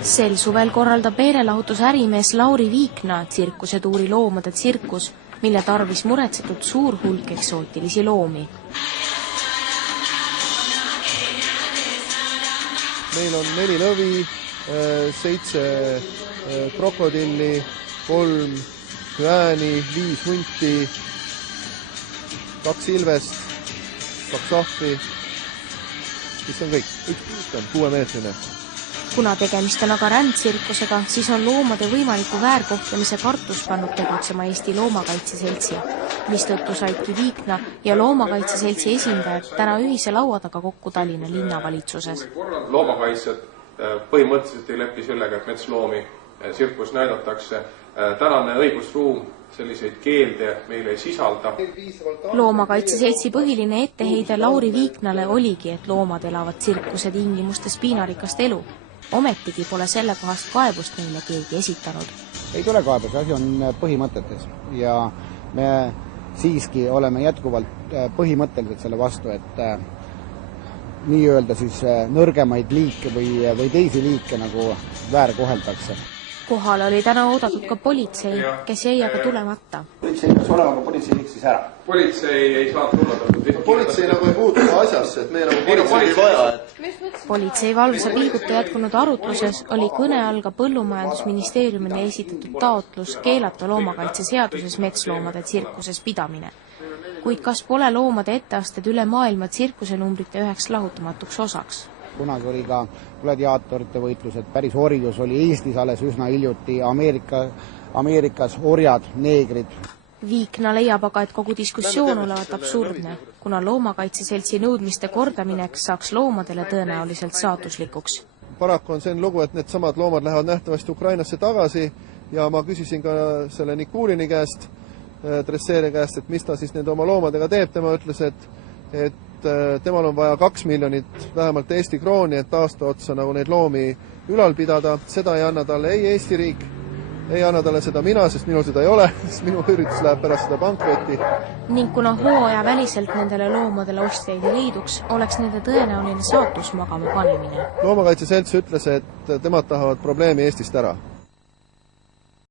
Sel suvel korraldab meelelahutusärimees Lauri Viikna tsirkusetuuri loomade tsirkus, mille tarvis muretsetud suur hulk eksootilisi loomi. Meil on 4 lõvi, 7 krokodilli, 3 hüääni, 5 hunti, 2 ilvest, 2 ahvi, mis on kõik. Üks puust on 6-meetrine. Kuna tegemist on aga rändtsirkusega, siis on loomade võimaliku väärkohtlemise kartus pannud tegutsema Eesti Loomakaitseseltsi, mistõttu saidki Viikna ja Loomakaitseseltsi esindajad täna ühise laua taga kokku Tallinna linnavalitsuses. Loomakaitsjad põhimõtteliselt ei lepi sellega, et metsloomi tsirkus näidatakse. Tänane õigusruum selliseid keelde meile ei sisalda. Loomakaitseseltsi põhiline etteheide Lauri Viiknale oligi, et loomad elavad tsirkuse tingimustes piinarikast elu. Ometigi pole selle kohast kaebust neile keegi esitanud. Ei tule kaebus, asi on põhimõtetes ja me siiski oleme jätkuvalt põhimõtteliselt selle vastu, et nii-öelda siis nõrgemaid liike või teisi liike nagu väärkoheldakse. Kohale oli täna oodatud ka politsei, kes jäi aga tulemata. Politsei peaks olema, aga politsei liiksis ära. Politsei ei saa tulla. Politsei nagu ei puutu asjasse, et me nagu politsei ei vaja. Politsei valvsa pilguta jätkunud arutluses oli kõne all ka Põllumajandusministeeriumile esitatud taotlus keelata loomakaitseseaduses metsloomade tsirkuses pidamine. Kuid kas pole loomade etteasted üle maailma tsirkusenumbrite üheks lahutamatuks osaks? Kunagi oli ka gladiaatorite võitlused, päris orjus oli Eestis alles üsna hiljuti, Ameerikas orjad, neegrid. Viikna leiab aga, et kogu diskussioon olevat absurdne, kuna Loomakaitseseltsi nõudmiste kordamineks saaks loomadele tõenäoliselt saatuslikuks. Paraku on sen lugu, et need samad loomad lähevad nähtavasti Ukrainasse tagasi ja ma küsisin ka selle Nikulini käest, dresseeri käest, et mis ta siis nende oma loomadega teeb. Tema ütles, et temal on vaja 2 miljonit vähemalt Eesti krooni, et aasta otsa nagu neid loomi ülal pidada. Seda ei anna talle ei Eesti riik, ei anna talle seda mina, sest minul seda ei ole, sest minu üritus läheb pärast seda pankrotti. Ning kuna hooaja väliselt nendele loomadele ostjaid ei leiduks, oleks nende tõenäoline saatus magama panemine. Loomakaitseselts ütles, et temad tahavad probleemi Eestist ära.